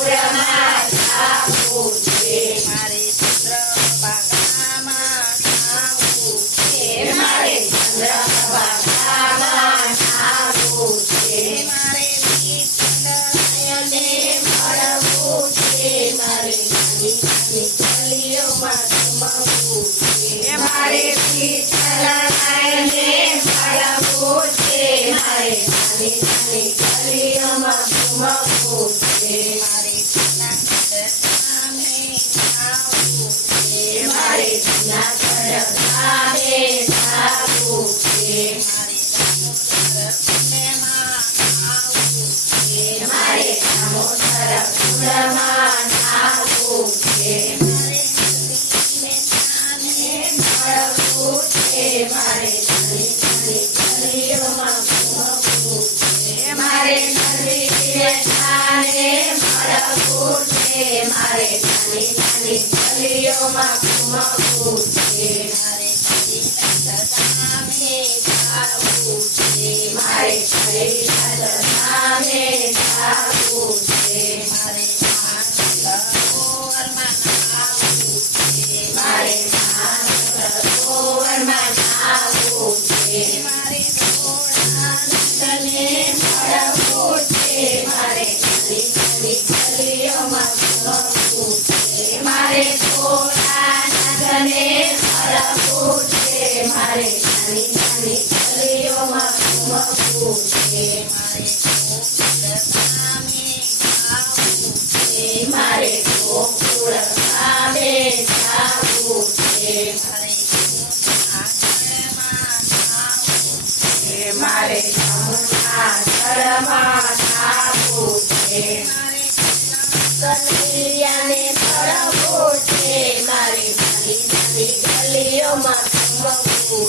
Pura હરે હરે હરે કલયુગમાં કુમકુ છે હરે હરે સદા મે સારું છે મારે હરે મારે કનૈયાને મળવો છે મારે ગલીઓમાં સમવું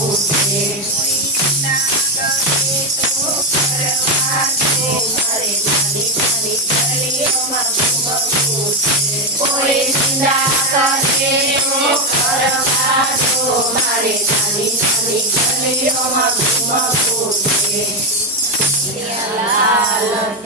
Lalalala